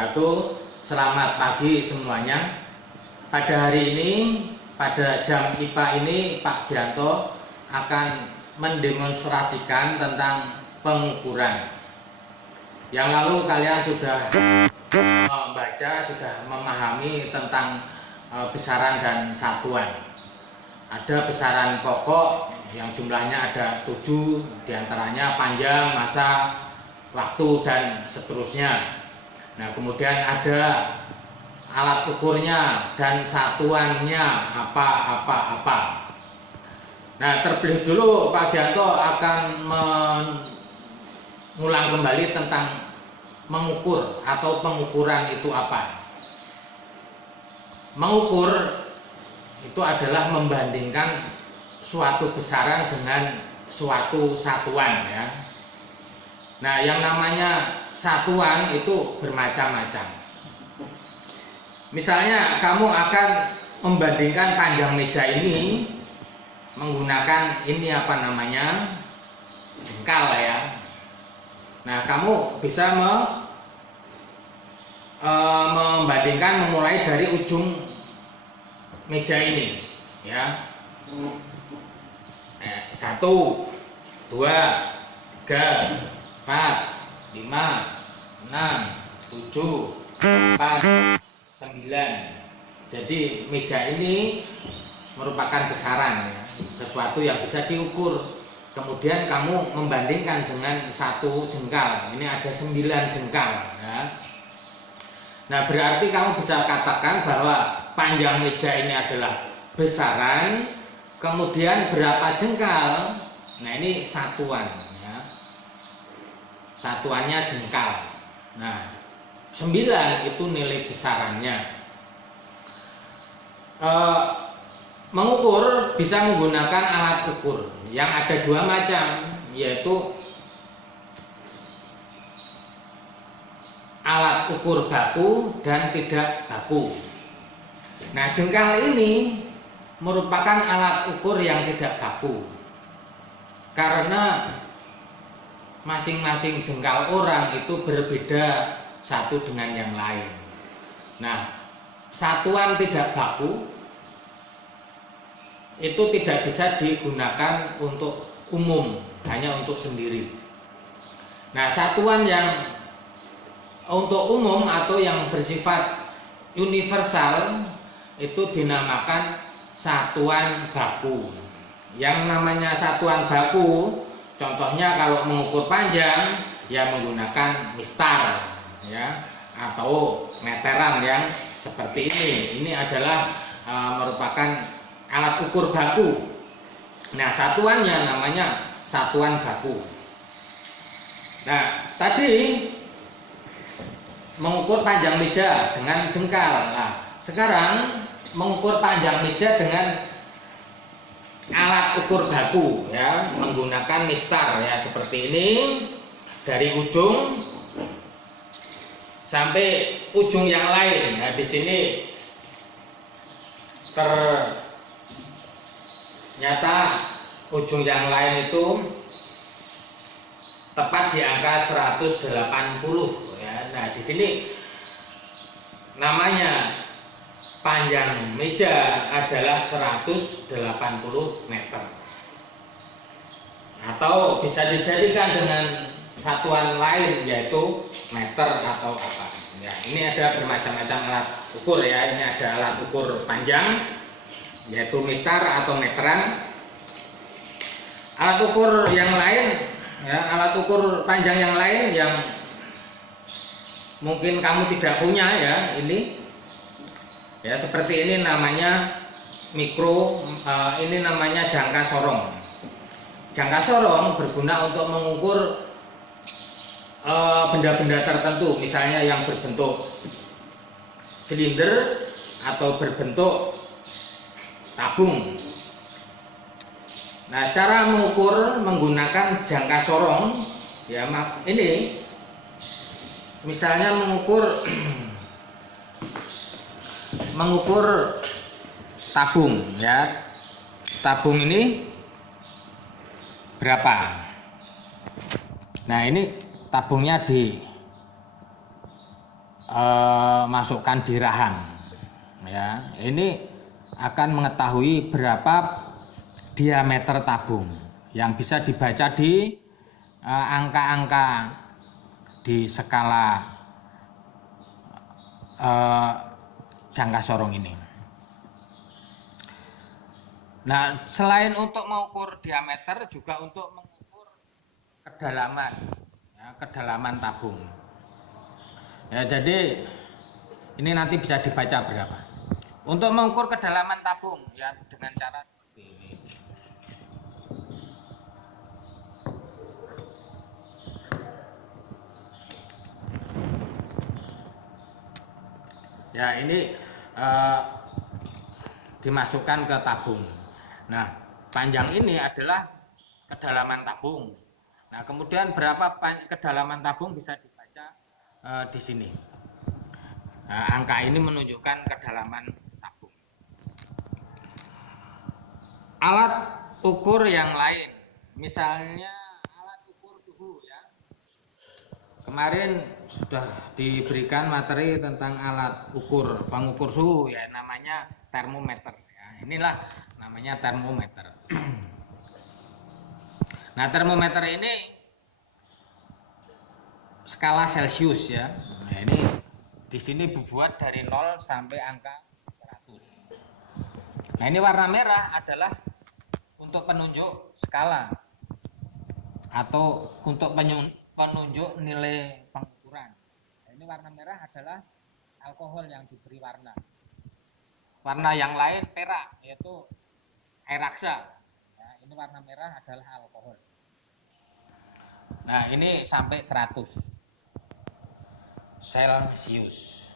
wabarakatuh. Selamat pagi semuanya. Pada hari ini, pada jam IPA ini, Pak Gianto akan mendemonstrasikan tentang pengukuran. Yang lalu kalian sudah membaca, sudah memahami tentang besaran dan satuan. Ada besaran pokok yang jumlahnya ada 7, diantaranya panjang, massa, waktu, dan seterusnya. Nah, kemudian ada alat ukurnya dan satuannya apa. Nah, terlebih dulu Pak Gianto akan mengulang kembali tentang mengukur atau pengukuran itu apa. Mengukur itu adalah membandingkan suatu besaran dengan suatu satuan, ya. Nah, yang namanya satuan itu bermacam-macam. Misalnya kamu akan membandingkan panjang meja ini menggunakan ini apa namanya, jengkal, ya. Nah, kamu bisa membandingkan memulai dari ujung meja ini, ya. 1, 2, 3, 4, 5, 6, 7, 8, 9. Jadi meja ini merupakan besaran, ya, sesuatu yang bisa diukur. Kemudian kamu membandingkan dengan 1 jengkal. Ini ada 9 jengkal, ya. Nah, berarti kamu bisa katakan bahwa panjang meja ini adalah besaran, kemudian berapa jengkal. Nah, ini satuan, ya. Satuannya jengkal. Nah, 9 itu nilai besarannya. Mengukur bisa menggunakan alat ukur yang ada 2 macam, yaitu alat ukur baku dan tidak baku. Nah, jengkal ini merupakan alat ukur yang tidak baku karena masing-masing jengkal orang itu berbeda satu dengan yang lain. Nah, satuan tidak baku itu tidak bisa digunakan untuk umum, hanya untuk sendiri. Nah, satuan yang untuk umum atau yang bersifat universal itu dinamakan satuan baku. Yang namanya satuan baku, contohnya kalau mengukur panjang ya menggunakan mistar, ya, atau meteran yang seperti ini. Ini adalah merupakan alat ukur baku. Nah, satuannya namanya satuan baku. Nah, tadi mengukur panjang meja dengan jengkal. Nah, sekarang mengukur panjang meja dengan alat ukur baku, ya, menggunakan mistar, ya, seperti ini. Dari ujung sampai ujung yang lain. Nah, di sini ternyata ujung yang lain itu tepat di angka 180, ya. Nah, di sini namanya panjang meja adalah 180 meter. Atau bisa dijadikan dengan satuan lain yaitu meter atau apa. Ya, ini ada bermacam-macam alat ukur, ya. Ini ada alat ukur panjang yaitu mistar atau meteran. Alat ukur yang lain, ya, alat ukur panjang yang lain yang mungkin kamu tidak punya, ya, ini, ya, seperti ini namanya mikro, ini namanya jangka sorong. Jangka sorong berguna untuk mengukur benda-benda tertentu, misalnya yang berbentuk silinder atau berbentuk tabung. Nah, cara mengukur menggunakan jangka sorong, ya, ini misalnya mengukur tabung, ya. Tabung ini berapa? Nah, ini tabungnya di masukkan di rahang. Ya, ini akan mengetahui berapa diameter tabung yang bisa dibaca di angka-angka di skala jangka sorong ini. Nah, selain untuk mengukur diameter, juga untuk mengukur kedalaman, ya, kedalaman tabung. Ya, jadi ini nanti bisa dibaca berapa. Untuk mengukur kedalaman tabung, ya dengan cara seperti ini. Ya, ini dimasukkan ke tabung. Nah, panjang ini adalah kedalaman tabung. Nah, kemudian berapa kedalaman tabung bisa dibaca di sini. Nah, angka ini menunjukkan kedalaman tabung. Alat ukur yang lain, misalnya alat ukur suhu, ya. Kemarin sudah diberikan materi tentang alat ukur, pengukur suhu, ya, namanya termometer. Ya, inilah namanya termometer. Nah, termometer ini skala Celcius, ya. Nah, ini di sini dibuat dari 0 sampai angka 100. Nah, ini warna merah adalah untuk penunjuk skala atau untuk penunjuk nilai pengukuran. Nah, ini warna merah adalah alkohol yang diberi warna. Warna yang lain perak, yaitu air raksa. Ya, ini warna merah adalah alkohol. Nah, ini sampai 100 Celcius.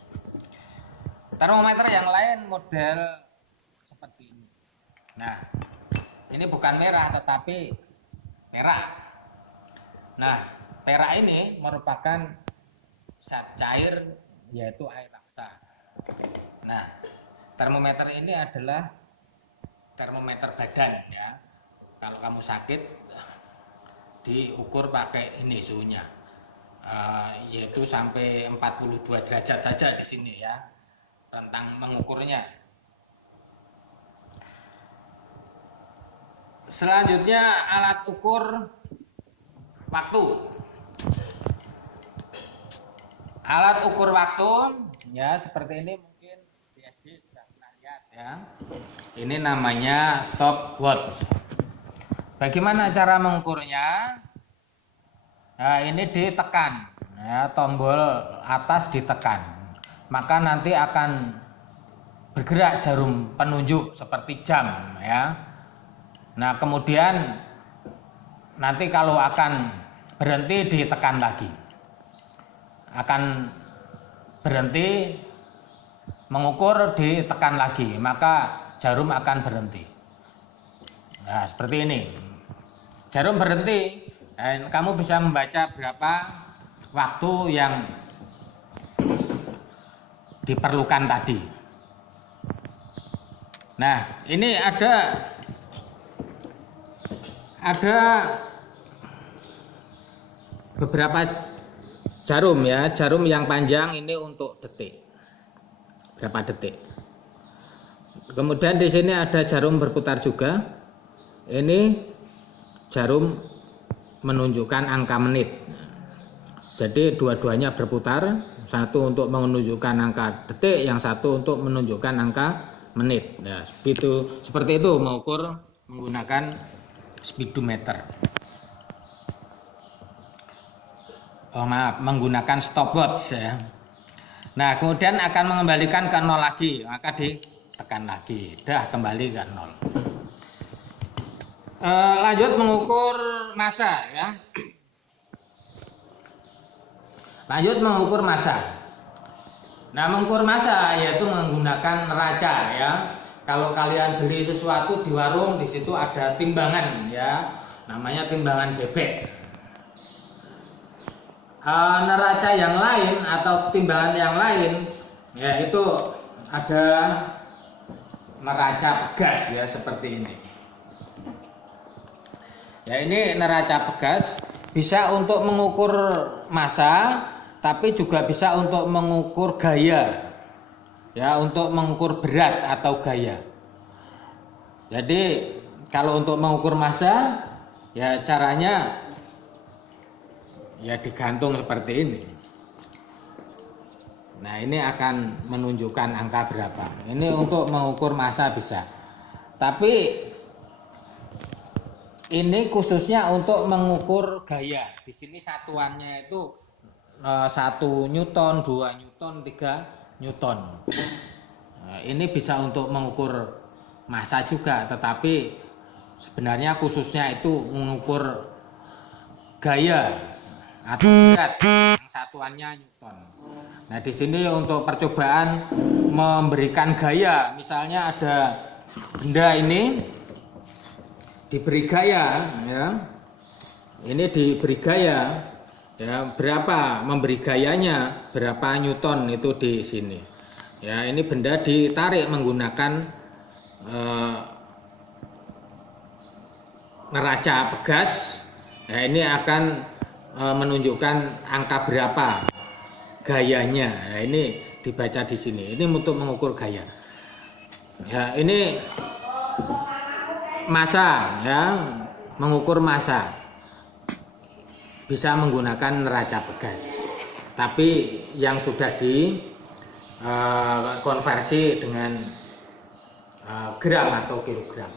Termometer yang lain model seperti ini. Nah, ini bukan merah tetapi perak. Nah, perak ini merupakan zat cair, yaitu air raksa. Nah, termometer ini adalah termometer badan, ya. Kalau kamu sakit, diukur pakai ini suhunya, yaitu sampai 42 derajat saja di sini, ya, rentang mengukurnya. Selanjutnya alat ukur waktu. Alat ukur waktu, ya, seperti ini mungkin di SD sudah pernah lihat, ya. Ini namanya stopwatch. Bagaimana cara mengukurnya? Nah, ini ditekan, ya, tombol atas ditekan, maka nanti akan bergerak jarum penunjuk seperti jam, ya. Nah, kemudian nanti kalau akan berhenti ditekan lagi, akan berhenti mengukur ditekan lagi, maka jarum akan berhenti. Nah, seperti ini. Jarum berhenti, dan kamu bisa membaca berapa waktu yang diperlukan tadi. Nah, ini ada beberapa jarum, ya. Jarum yang panjang ini untuk detik. Berapa detik. Kemudian di sini ada jarum berputar juga. Ini jarum menunjukkan angka menit. Jadi dua-duanya berputar, satu untuk menunjukkan angka detik, yang satu untuk menunjukkan angka menit. Nah, seperti itu mengukur menggunakan speedometer. Menggunakan stopwatch, ya. Nah, kemudian akan mengembalikan ke 0 lagi, maka ditekan lagi, dah kembali ke 0. Lanjut mengukur massa, ya. Lanjut mengukur massa. Nah, mengukur massa yaitu menggunakan neraca, ya. Kalau kalian beli sesuatu di warung, di situ ada timbangan, ya. Namanya timbangan bebek. Neraca yang lain atau timbangan yang lain, ya, itu ada neraca pegas, ya, seperti ini. Ya, ini neraca pegas bisa untuk mengukur massa, tapi juga bisa untuk mengukur gaya, ya, untuk mengukur berat atau gaya. Jadi kalau untuk mengukur massa, ya caranya ya digantung seperti ini. Nah, ini akan menunjukkan angka berapa. Ini untuk mengukur massa bisa. Tapi ini khususnya untuk mengukur gaya. Di sini satuannya itu 1 Newton, 2 Newton, 3 Newton. Nah, ini bisa untuk mengukur massa juga, tetapi sebenarnya khususnya itu mengukur gaya atau berat yang satuannya Newton. Nah, di sini untuk percobaan memberikan gaya, misalnya ada benda ini diberi gaya, ya. Ini diberi gaya, ya, berapa memberi gayanya, berapa Newton itu di sini. Ya, ini benda ditarik menggunakan neraca pegas. Ya, ini akan menunjukkan angka berapa gayanya. Nah, ini dibaca di sini. Ini untuk mengukur gaya. Ya, ini massa, ya, mengukur massa. Bisa menggunakan neraca pegas. Tapi yang sudah dikonversi dengan gram atau kilogram.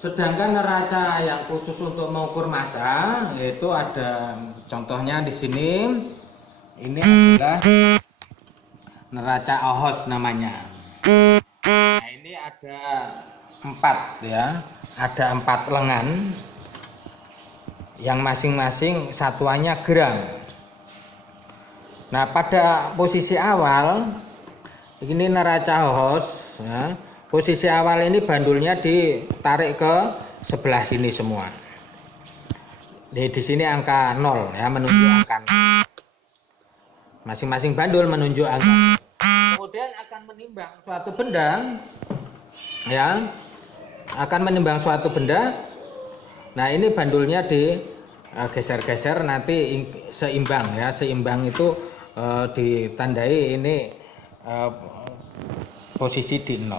Sedangkan neraca yang khusus untuk mengukur massa itu ada contohnya di sini. Ini adalah neraca Ohs namanya. Nah, ini ada 4, ya, ada 4 lengan yang masing-masing satuannya gram. Nah, pada posisi awal ini neraca Ohs, ya, posisi awal ini bandulnya ditarik ke sebelah sini semua. Di sini angka 0, ya, menunjuk angka 0. Masing-masing bandul menunjuk angka. Kemudian akan menimbang suatu benda, ya, akan menimbang suatu benda. Nah, ini bandulnya digeser-geser nanti seimbang, ya, seimbang itu ditandai ini posisi di 0.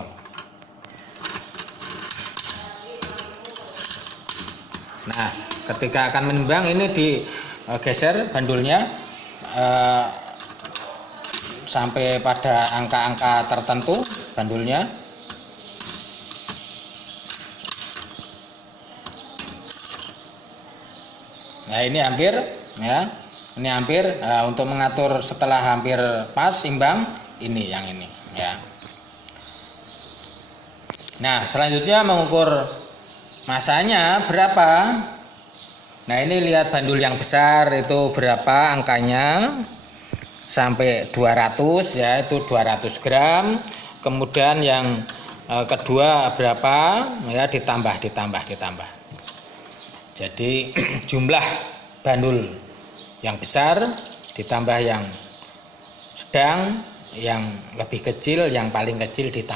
Nah, ketika akan menimbang ini digeser bandulnya sampai pada angka-angka tertentu bandulnya. Nah, ini hampir, ya, ini hampir. Untuk mengatur setelah hampir pas imbang, ini yang ini, ya. Nah, selanjutnya mengukur massanya berapa. Nah, ini lihat bandul yang besar itu berapa angkanya, sampai 200, ya, itu 200 gram. Kemudian yang kedua berapa, ya, ditambah. Jadi jumlah bandul yang besar ditambah yang sedang, yang lebih kecil, yang paling kecil ditambah.